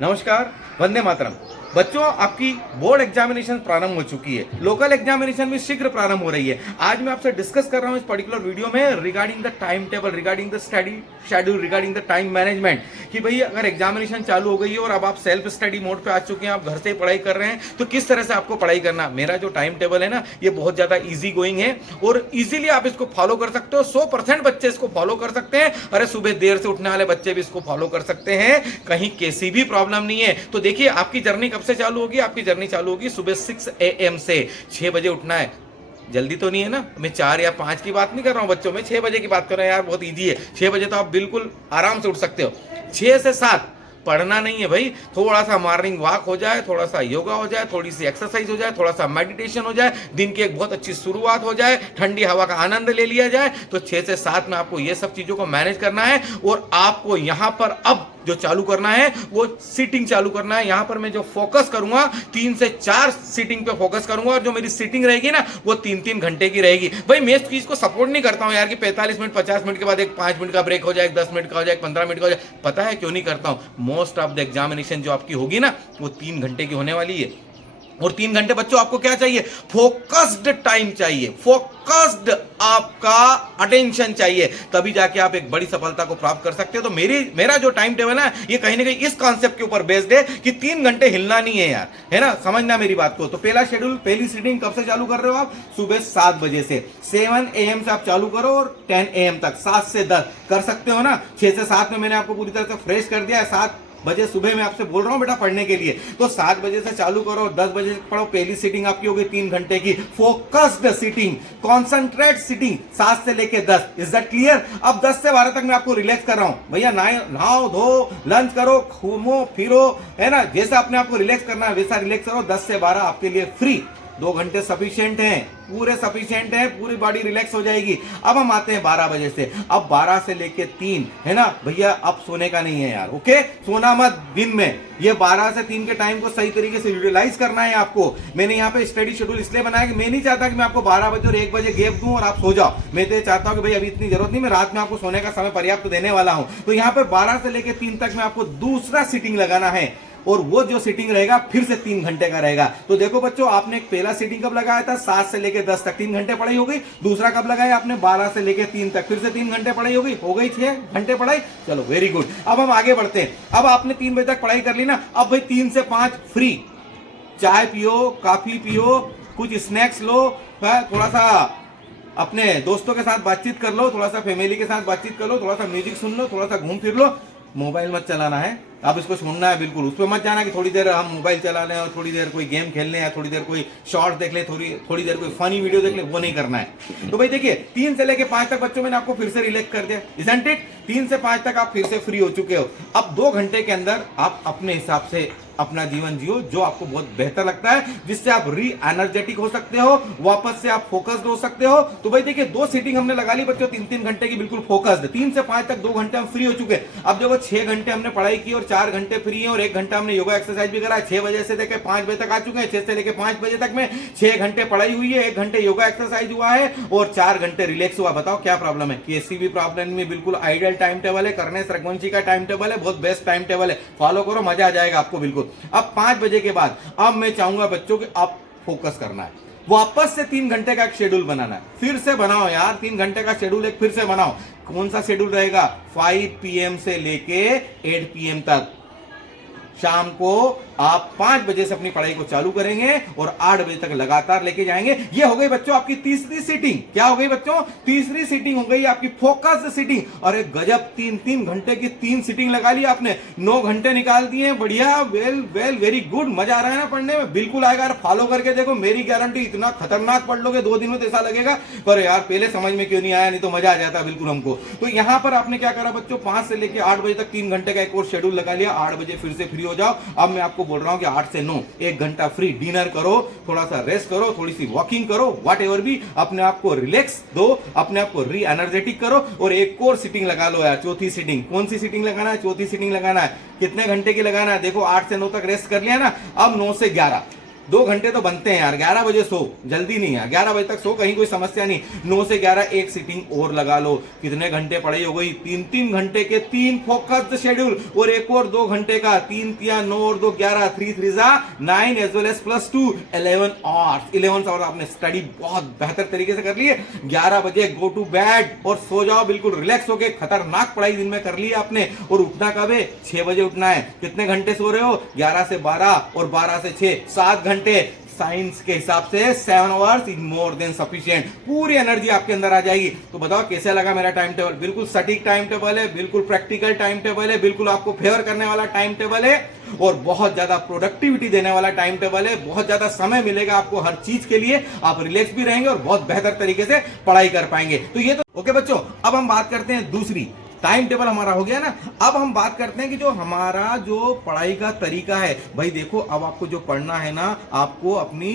नमस्कार, वंदे मातरम। बच्चों, आपकी बोर्ड एग्जामिनेशन प्रारंभ हो चुकी है। लोकल एग्जामिनेशन भी शीघ्र प्रारंभ हो रही है। आज मैं आपसे डिस्कस कर रहा हूं इस पर्टिकुलर वीडियो में regarding the time table, regarding the study schedule, regarding the time management कि भाई अगर एग्जामिनेशन चालू हो गई है और अब आप सेल्फ स्टडी मोड पे आ चुके हैं, आप घर से ही पढ़ाई कर रहे हैं, तो किस तरह से आपको पढ़ाई करना। मेरा जो टाइम टेबल है ना, ये बहुत ज्यादा इजी गोइंग है और इजीली आप इसको फॉलो कर सकते हो। 100% बच्चे इसको फॉलो कर सकते हैं। अरे सुबह देर से उठने वाले बच्चे भी इसको फॉलो कर सकते हैं, कहीं कैसी भी प्रॉब्लम नहीं है। तो देखिए, आपकी जर्नी कब से चालू होगी? आपकी जर्नी चालू होगी सुबह 6 AM से। 6 बजे उठना है। जल्दी तो नहीं है ना, मैं 4 या 5 की बात नहीं कर रहा हूं बच्चों, मैं 6 बजे की बात कर रहा हूं यार, बहुत इजी है। 6 बजे तो आप बिल्कुल आराम से उठ सकते हो। 6 से 7 पढ़ना नहीं है भाई, थोड़ा सा मॉर्निंग वॉक हो जाए, थोड़ा सा योगा हो जाए, थोड़ी सी एक्सरसाइज हो जाए, थोड़ा सा मेडिटेशन हो जाए, दिन की एक बहुत अच्छी शुरुआत हो जाए, ठंडी हवा का आनंद ले लिया जाए। तो 6 से 7 में आपको ये सब चीजों को मैनेज करना है और आपको यहां पर अब जो चालू करना है वो सीटिंग चालू करना है। यहां पर मैं जो फोकस करूंगा 3 से 4 सीटिंग पे फोकस करूंगा और जो मेरी सीटिंग रहेगी ना वो 3-3 घंटे की रहेगी। भाई मैं इस चीज को सपोर्ट नहीं करता हूं यार कि 45 मिनट 50 मिनट के बाद एक 5 मिनट का ब्रेक हो जाए, 10 मिनट का हो जाए, 15 मिनट का हो जाए। पता है क्यों नहीं करता हूं? मोस्ट ऑफ द एग्जामिनेशन जो आपकी होगी ना वो 3 घंटे की होने वाली है और 3 घंटे बच्चों आपको क्या चाहिए? फोकस्ड टाइम चाहिए, फोकस्ड आपका अटेंशन चाहिए, तभी जाके आप एक बड़ी सफलता को प्राप्त कर सकते हो। तो मेरा जो टाइम टेबल है ये कहीं ना कहीं इस कॉन्सेप्ट के ऊपर बेस्ड है कि 3 घंटे हिलना नहीं है यार, है ना, समझना मेरी बात को। तो पहला शेड्यूल, पहली सीटिंग कब से चालू कर रहे हो आप? सुबह 7 बजे से। 7 AM से आप चालू करो और 10 AM तक, 7 से 10 कर सकते हो ना। 6 से 7 में मैंने आपको पूरी तरह से फ्रेश कर दिया है। 7 बजे सुबह मैं आपसे बोल रहा हूं बेटा पढ़ने के लिए, तो 7 बजे से चालू करो, 10 बजे से पढ़ो। पहली सीटिंग आपकी होगी 3 घंटे की, फोकस्ड सीटिंग, कॉन्सेंट्रेट सीटिंग, 7 से लेके 10। Is that clear? अब 10 से 12 तक मैं आपको रिलैक्स कर रहा हूं। भैया नहाओ धो, लंच करो, घूमो फिरो, है ना, जैसा अपने आपको रिलैक्स करना है वैसा रिलैक्स करो। 10 से 12 आपके लिए फ्री। 2 घंटे सफिशिएंट हैं, पूरे सफिशिएंट हैं, पूरी बॉडी रिलैक्स हो जाएगी। अब हम आते हैं 12 बजे से। अब 12 से लेके 3, है ना भैया, अब सोने का नहीं है यार, ओके, सोना मत दिन में। ये 12 से 3 के टाइम को सही तरीके से यूटिलाइज करना है आपको। मैंने यहाँ पे स्टडी शेड्यूल इसलिए बनाया कि मैं नहीं चाहता कि मैं आपको 12 बजे और 1 बजे गैप दूं और आप सो जाओ। मैं तो चाहता हूं कि भाई अभी इतनी जरूरत नहीं, मैं रात में आपको सोने का समय पर्याप्त देने वाला हूं। तो यहाँ पे 12 से लेके 3 तक में आपको दूसरा सीटिंग लगाना है और वो जो सीटिंग रहेगा फिर से 3 घंटे का रहेगा। तो देखो बच्चों, आपने एक पहला सीटिंग कब लगाया था? 7 से लेके 10 तक, 3 घंटे पढ़ाई हो गई। दूसरा कब लगाया आपने? 12 से लेके 3 तक, फिर से 3 घंटे पढ़ाई हो गई 6 घंटे पढ़ाई। चलो वेरी गुड। अब हम आगे बढ़ते हैं। अब आपने 3 बजे तक पढ़ाई कर ली ना, अब भाई 3 से 5 फ्री। चाय पियो, कॉफी पियो, कुछ स्नैक्स लो, थोड़ा सा अपने दोस्तों के साथ बातचीत कर लो, थोड़ा सा फैमिली के साथ बातचीत कर लो, थोड़ा सा म्यूजिक सुन लो, थोड़ा सा घूम फिर लो। मोबाइल मत चलाना है, आप इसको छोड़ना है बिल्कुल। उस पर मत जाना कि थोड़ी देर हम मोबाइल चला लें और थोड़ी देर कोई गेम खेल लें या थोड़ी देर कोई शॉर्ट देख ले, थोड़ी देर कोई फनी वीडियो देख ले, वो नहीं करना है। तो भाई देखिए, 3 से लेके 5 तक बच्चों मैंने आपको फिर से रिलैक्स कर दिया, इजंट इट? 3 से 5 तक आप फिर से फ्री हो चुके हो। अब 2 घंटे के अंदर आप अपने हिसाब से अपना जीवन जियो, जो आपको बहुत बेहतर लगता है, जिससे आप री एनर्जेटिक हो सकते हो, वापस से आप फोकस्ड हो सकते हो। तो भाई देखिए, 2 सीटिंग हमने लगा ली बच्चों, 3-3 घंटे की, बिल्कुल फोकस्ड। 3 से 5 तक 2 घंटे हम फ्री हो चुके। अब देखो, 6 घंटे हमने पढ़ाई की और 4 घंटे फ्री है और 1 घंटा हमने योगा एक्सरसाइज भी करा है। 6 बजे से लेकर 5 बजे तक आ चुके हैं। 6 से लेकर 5 बजे तक में 6 घंटे पढ़ाई हुई है, 1 घंटे योगा एक्सरसाइज हुआ है और 4 घंटे रिलैक्स हुआ। बताओ क्या प्रॉब्लम है? किसी भी प्रॉब्लम में बिल्कुल आइडियल टाइम टेबल है, करने रघुवंशी का टाइम टेबल है, बहुत बेस्ट टाइम टेबल है, फॉलो करो, मजा आ जाएगा आपको बिल्कुल। अब 5 बजे के बाद अब मैं चाहूंगा बच्चों कि आप फोकस करना है, वापस से 3 घंटे का एक शेड्यूल बनाना है। फिर से बनाओ यार, 3 घंटे का शेड्यूल एक फिर से बनाओ। कौन सा शेड्यूल रहेगा? 5 PM से लेके 8 PM तक। शाम को आप 5 बजे से अपनी पढ़ाई को चालू करेंगे और 8 बजे तक लगातार लेके जाएंगे। ये हो गई बच्चों आपकी तीसरी सीटिंग। क्या हो गई बच्चों? तीसरी सीटिंग हो गई आपकी फोकस्ड सीटिंग। और एक गजब 3-3 घंटे की 3 सीटिंग लगा ली आपने, 9 घंटे निकाल दिए। बढ़िया, वेल वेरी गुड। मजा आ रहा है ना पढ़ने में? बिल्कुल आएगा। फॉलो करके देखो, मेरी गारंटी, इतना खतरनाक पढ़ लोगे 2 दिन में तो ऐसा लगेगा पर यार पहले समझ में क्यों नहीं आया, नहीं तो मजा आ जाता बिल्कुल हमको। तो यहां पर आपने क्या करा बच्चों? 5 से लेकर 8 बजे तक 3 घंटे का एक और शेड्यूल लगा लिया। 8 बजे फिर से फ्री हो जाओ। अब मैं आपको बोल रहा हूं कि 8 से 9 1 घंटा फ्री। डिनर करो, थोड़ा सा रेस्ट करो, थोड़ी सी वॉकिंग करो, व्हाट एवर भी, अपने आप को रिलैक्स दो, अपने आप को री एनर्जेटिक करो और एक और सीटिंग लगा लो यार, चौथी सीटिंग। कौन सी सीटिंग लगाना है? चौथी सीटिंग लगाना है। कितने घंटे की लगाना है? देखो 8 से 9 तक रेस्ट कर लिया ना, अब 9 से 11 2 घंटे तो बनते हैं यार, 11 बजे सो, जल्दी नहीं है, 11 बजे तक सो, कहीं कोई समस्या नहीं। 9 से 11 एक सीटिंग और लगा लो, कितने घंटे पढ़ाई हो गई? 3-3 घंटे के 3 फोकस्ड शेड्यूल, और एक और 2 घंटे का, 3 या 9 और 2 11, 3 3 9 as well as +2 11 hours. 11 hours आपने स्टडी बहुत बेहतर तरीके से कर ली है। 11 बजे गो टू बेड और सो जाओ बिल्कुल रिलैक्स होके। खतरनाक पढ़ाई दिन में कर ली आपने, और उठना कब है? 6 बजे उठना है। कितने घंटे सो रहे हो? 11 से 12 और 12 से 6, 7 घंटे। साइंस के हिसाब से 7 hours is more than sufficient. पूरी एनर्जी आपके अंदर आ जाएगी। तो बताओ कैसे लगा मेरा टाइम टेबल? बिल्कुल सटीक टाइम टेबल है, बिल्कुल प्रैक्टिकल टाइम टेबल है, बिल्कुल आपको फेवर करने वाला टाइम टेबल है, और बहुत ज्यादा प्रोडक्टिविटी देने वाला टाइम टेबल है। बहुत ज्यादा समय मिलेगा आपको हर चीज के लिए, आप रिलैक्स भी रहेंगे और बहुत बेहतर तरीके से पढ़ाई कर पाएंगे। तो ये तो ओके बच्चों, अब हम बात करते हैं दूसरी। टाइम टेबल हमारा हो गया ना, अब हम बात करते हैं कि जो हमारा जो पढ़ाई का तरीका है। भाई देखो, अब आपको जो पढ़ना है ना, आपको अपनी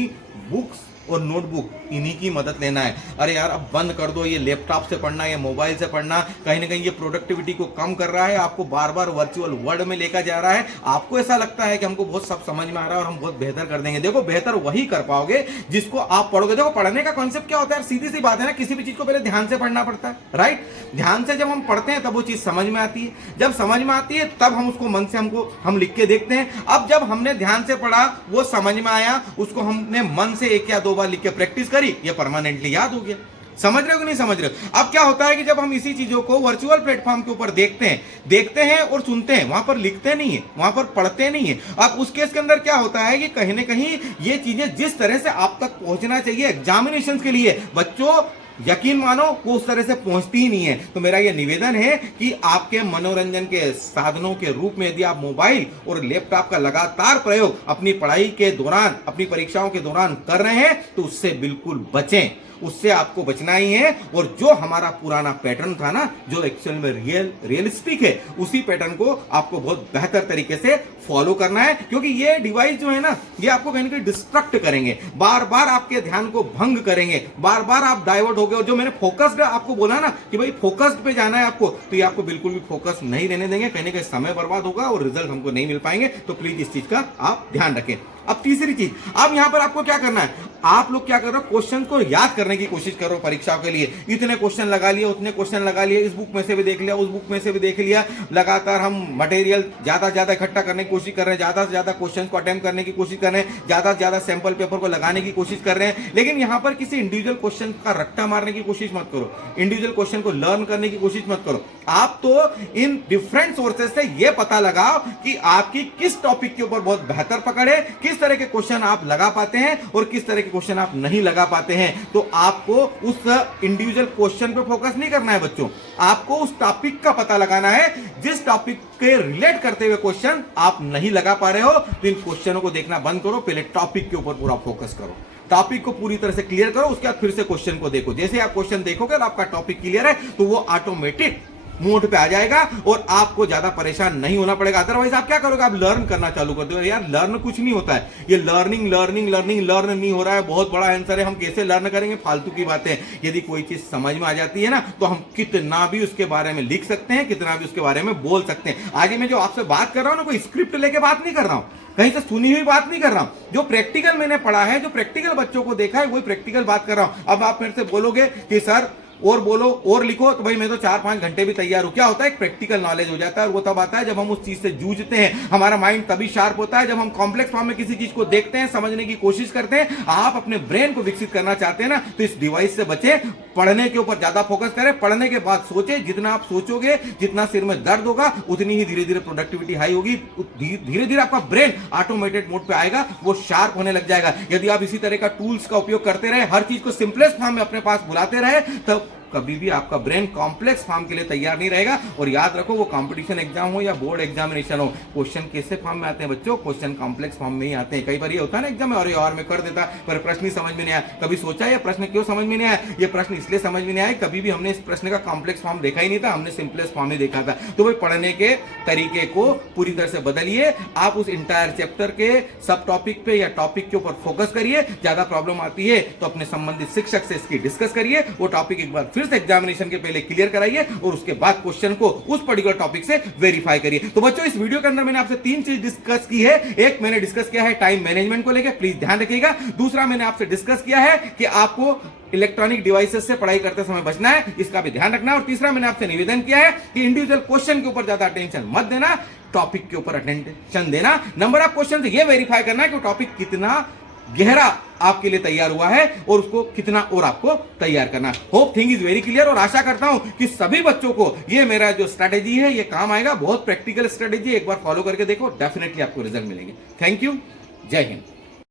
बुक्स और नोटबुक इन्हीं की मदद लेना है। अरे यार अब बंद कर दो ये लैपटॉप से पढ़ना, ये मोबाइल से पढ़ना, कहीं ना कहीं ये प्रोडक्टिविटी को कम कर रहा है, आपको बार बार वर्चुअल वर्ल्ड में लेकर जा रहा है। आपको ऐसा लगता है कि हमको बहुत सब समझ में आ रहा है और हम बहुत बेहतर कर देंगे। देखो, बेहतर वही कर पाओगे जिसको आप पढ़ोगे। देखो, पढ़ने का कॉन्सेप्ट क्या होता है? सीधी सी बात है ना, किसी भी चीज को पहले ध्यान से पढ़ना पड़ता है, राइट? ध्यान से जब हम पढ़ते हैं तब वो चीज समझ में आती है, जब समझ में आती है तब हम उसको मन से हम लिख के देखते हैं। अब जब हमने ध्यान से पढ़ा, वो समझ में आया, उसको हमने मन से 1 या 2 बार लिख के प्रैक्टिस करी, ये परमानेंटली याद हो गया। समझ रहे हो कि नहीं समझ रहे हो? अब क्या होता है कि जब हम इसी चीजों को वर्चुअल प्लेटफॉर्म के ऊपर देखते हैं और सुनते हैं, वहां पर लिखते नहीं है, वहां पर पढ़ते नहीं है। अब उस केस के अंदर क्या होता है कि कहीं ना कहीं ये चीजें जिस तरह से आप तक पहुंचना चाहिए एग्जामिनेशन के लिए, बच्चों यकीन मानो वो उस तरह से पहुंचती ही नहीं है। तो मेरा ये निवेदन है कि आपके मनोरंजन के साधनों के रूप में यदि आप मोबाइल और लैपटॉप का लगातार प्रयोग अपनी पढ़ाई के दौरान, अपनी परीक्षाओं के दौरान कर रहे हैं, तो उससे बिल्कुल बचें, उससे आपको बचना ही है। और जो हमारा पुराना पैटर्न था ना, जो एक्चुअल में रियलिस्टिक है, उसी पैटर्न को आपको बहुत बेहतर तरीके से फॉलो करना है। क्योंकि ये डिवाइस जो है ना, ये आपको कहीं ना कहीं डिस्ट्रक्ट करेंगे, बार बार आपके ध्यान को भंग करेंगे, बार बार आप डाइवर्ट हो गए। और जो मैंने फोकस्ड आपको बोला ना कि भाई फोकस्ड पे जाना है आपको, तो ये आपको बिल्कुल भी फोकस नहीं रहने देंगे, कहीं ना कहीं समय बर्बाद होगा और रिजल्ट हमको नहीं मिल पाएंगे। तो प्लीज इस चीज का आप ध्यान रखें। अब तीसरी चीज, अब यहां पर आपको क्या करना है? आप लोग क्या कर रहे हो? क्वेश्चन को याद करने की कोशिश करो परीक्षाओं के लिए। इतने क्वेश्चन लगा लिए, उतने क्वेश्चन लगा लिए, इस बुक में से भी देख लिया, उस बुक में से भी देख लिया। लगातार हम मटेरियल ज्यादा से ज्यादा इकट्ठा करने की कोशिश कर रहे हैं, ज्यादा से ज्यादा क्वेश्चन को अटेम्प्ट करने की कोशिश कर रहे हैं, ज्यादा से ज्यादा सैंपल पेपर को लगाने की कोशिश कर रहे हैं। लेकिन यहां पर किसी इंडिविजुअल क्वेश्चन का रट्टा मारने की कोशिश मत करो, इंडिविजुअल क्वेश्चन को लर्न करने की कोशिश मत करो। आप तो इन डिफरेंट सोर्सेज से यह पता लगाओ कि आपकी किस टॉपिक के ऊपर बहुत बेहतर पकड़ है, किस तरह के क्वेश्चन आप लगा पाते हैं और किस तरह के क्वेश्चन आप नहीं लगा पाते हैं। तो आपको उस इंडिविजुअल क्वेश्चन पे फोकस नहीं करना है बच्चों, आपको उस टॉपिक का पता लगाना है जिस टॉपिक के रिलेट करते हुए क्वेश्चन आप नहीं लगा पा रहे हो। तो इन क्वेश्चनों को देखना बंद करो, पहले टॉपिक के ऊपर पूरा फोकस करो, टॉपिक को पूरी तरह से क्लियर करो, उसके बाद फिर से क्वेश्चन को देखो। जैसे आप क्वेश्चन देखोगे तो आपका टॉपिक क्लियर है, तो वो ऑटोमेटिक मोड पे आ जाएगा और आपको ज्यादा परेशान नहीं होना पड़ेगा। अदरवाइज आप क्या करोगे? आप लर्न करना चालू कर दो। यार लर्न कुछ नहीं होता है, ये लर्निंग लर्निंग लर्निंग लर्न नहीं हो रहा है। बहुत बड़ा आंसर है, हम कैसे लर्न करेंगे? फालतू की बातें। यदि कोई चीज समझ में आ जाती है ना, तो हम कितना भी उसके बारे में लिख सकते हैं, कितना भी उसके बारे में बोल सकते हैं। आगे मैं जो आपसे बात कर रहा हूं ना, कोई स्क्रिप्ट लेके बात नहीं कर रहा हूं, कहीं से सुनी हुई बात नहीं कर रहा हूं। जो प्रैक्टिकल मैंने पढ़ा है, जो प्रैक्टिकल बच्चों को देखा है, वही प्रैक्टिकल बात कर रहा हूं। अब आप मेरे से बोलोगे कि सर और बोलो और लिखो, तो भाई मैं तो 4-5 घंटे भी तैयार हूं। क्या होता है? एक प्रैक्टिकल नॉलेज हो जाता है, और वो तब आता है जब हम उस चीज से जूझते हैं। हमारा माइंड तभी शार्प होता है जब हम कॉम्प्लेक्स फॉर्म में किसी चीज को देखते हैं, समझने की कोशिश करते हैं। आप अपने ब्रेन को विकसित करना चाहते हैं ना, तो इस डिवाइस से बचे, पढ़ने के ऊपर ज्यादा फोकस करें, पढ़ने के बाद सोचे। जितना आप सोचोगे, जितना सिर में दर्द होगा, उतनी ही धीरे धीरे प्रोडक्टिविटी हाई होगी, धीरे धीरे आपका ब्रेन ऑटोमेटेड मोड पे आएगा, वो शार्प होने लग जाएगा। यदि आप इसी तरह का टूल्स का उपयोग करते रहे, हर चीज को सिंपलेस्ट फॉर्म में अपने पास बुलाते रहे, तब कभी भी आपका ब्रेन कॉम्प्लेक्स फॉर्म के लिए तैयार नहीं रहेगा। और याद रखो, वो कंपटीशन एग्जाम हो या बोर्ड एग्जामिनेशन हो, क्वेश्चन कैसे फॉर्म में आते हैं बच्चों? क्वेश्चन कॉम्प्लेक्स फॉर्म में ही आते हैं। कई बार ये होता है ना एग्जाम में, और ये और मैं कर देता, पर प्रश्न ही समझ में नहीं आया। कभी सोचा ये प्रश्न क्यों समझ में नहीं आया? ये प्रश्न इसलिए समझ में नहीं आया, कभी भी हमने इस प्रश्न का कॉम्प्लेक्स फॉर्म देखा ही नहीं था, हमने सिंपलेस्ट फॉर्म ही देखा था। तो भाई पढ़ने के तरीके को पूरी तरह से बदलिए। आप उस इंटायर चैप्टर के सब टॉपिक पे या टॉपिक के ऊपर फोकस करिए। ज्यादा प्रॉब्लम आती है तो अपने संबंधित शिक्षक से इसकी डिस्कस करिए, वो टॉपिक एक बार फिर से एग्जामिनेशन के पहले क्लियर कराइए और उसके बाद क्वेश्चन को उस पर्टिकुलर टॉपिक से वेरीफाई करिए। तो बच्चों, इस वीडियो के अंदर मैंने आपसे 3 चीज डिस्कस की है। एक मैंने डिस्कस किया है टाइम मैनेजमेंट को लेकर, प्लीज ध्यान रखिएगा। दूसरा मैंने आपसे डिस्कस किया है कि आपको इलेक्ट्रॉनिक डिवाइसेस से पढ़ाई करते समय बचना है, इसका भी ध्यान रखना है। और तीसरा मैंने आपसे निवेदन किया है कि इंडिविजुअल क्वेश्चन के ऊपर ज्यादा अटेंशन मत देना, टॉपिक के ऊपर अटेंशन देना। नंबर ऑफ क्वेश्चन से यह वेरीफाई करना है कि टॉपिक कितना गहरा आपके लिए तैयार हुआ है और उसको कितना और आपको तैयार करना। Hope thing is very clear, और आशा करता हूं कि सभी बच्चों को ये मेरा जो स्ट्रेटेजी है ये काम आएगा। बहुत प्रैक्टिकल स्ट्रेटेजी, एक बार फॉलो करके देखो, डेफिनेटली आपको रिजल्ट मिलेंगे। थैंक यू, जय हिंद।